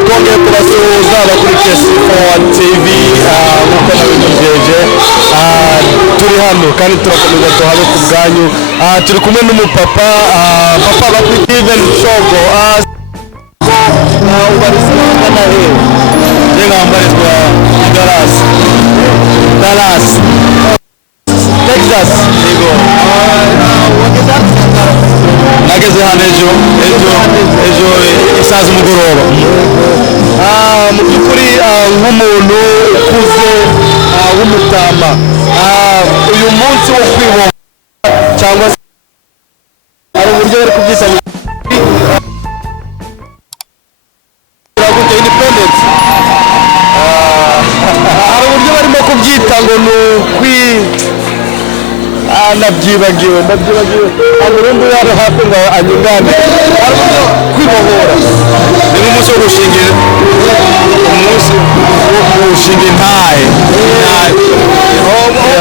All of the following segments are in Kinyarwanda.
twongeye kubasuhuza abakurikiye C4 TV nk'uko nabimujeje turi hano kandi turakomeza tuhabe ku bwanyu turi kumwe n'umupapa papa bakwi Steven Shogo ubarizwa hano he jenga mbarizwa Dallas Texas yego nageze hano ejo isaza umugoroba mu by'ukuri nk'umuntu ukuze w'umutama uyu munsi wo kwibohora cyangwa se hari uburyo bari kubyita independence hari uburyo barimo kubyita ngo ni nabyibagiwe burundu yari hafi ngo anyungane hari uburyo kwibohora ni nk'umunsi wo gushingira intahe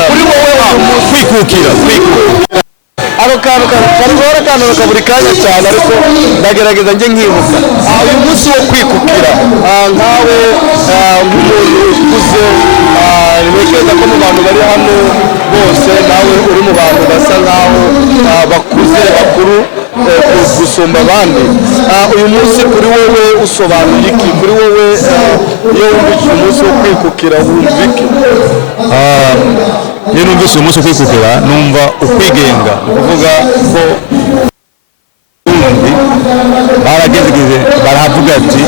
kuri wowe kwikukira ako kantu ka buri kanya cyane ariko ndagerageza njye nkibuka uyu munsi wo kwikukira nkawe nk'umuntu ukuze ntekereza ko mu bantu bari hano bose nawe uri mu bantu basa nkaho bakuze bakuru gusumba abandi uyu munsi kuri wowe usobanuye iki kuri wowe iyo wumvise umunsi wo kwikukira wumva iki iyo numvise umunsi wo kwikukira numva ukwigenga ukuvuga ko barageze baravuga ati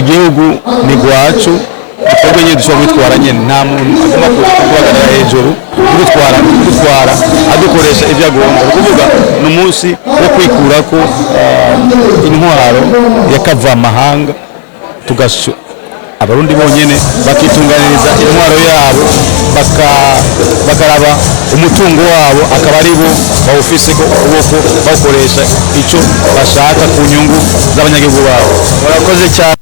igihugu ni gwacu twebwe nyine dushobora kwitwara nyine nta muntu agomba kubagarira hejuru kudutwara adukoresha ibyo agomba kuvuga ni umunsi wo kwikura ko intwaro y'akavamahanga abarundi bonyine bakitunganiriza intwaro yabo bakaraba umutungo wabo akaba ari bo bawufise ko ukuboko bawukoresha icyo bashaka ku nyungu z'abanyagihugu babo. Murakoze cyane.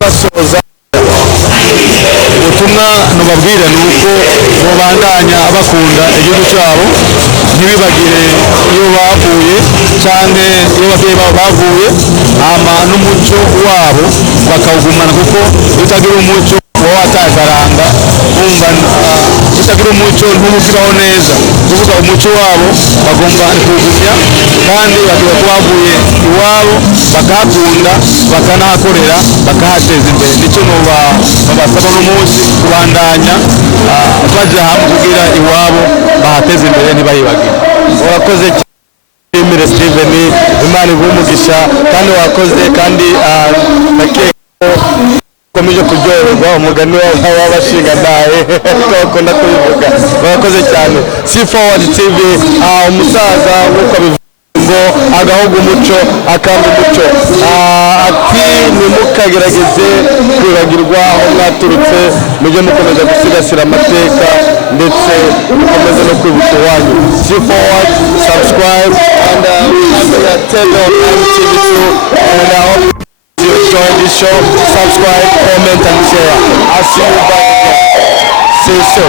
Basoza ubutumwa nubabwira ni uko mubandanya bakunda igihugu cyabo ntibibagire iyo bavuye cyangwa iyo ababyeyi babo bavuye n'umuco wabo bakawugumana kuko utagira umuco uba watakaranga wumva utagira umuco ntubukiraho neza kuvuga umuco wabo bagomba kuwugumya kandi bagiye ko bavuye iwabo bakahakunda bakanahakorera bakahateza imbere nicyo nubasaba n'umunsi kubandanya bajya hamwe kugira iwabo bahateze imbere ntibayibagire. Urakoze cyane Steven, Imana igumugisha kandi wakoze kandi nakeko ukomeje kuryoherwa umugani w'abashinga nawe bakunda kubivuga. Urakoze cyane. C4 TV umusaza nk'uko ngo agahugu umuco akanga umuco ati ntimukagerageze kwibagirwa aho mwaturutse mujye mukomeza gusigasira amateka ndetse mukomeze no kwibuka iwanyu. C4 subscribe and tell your TV2 and I hope you enjoy this show. Subscribe, comment and share. I'll see you back again. See you soon.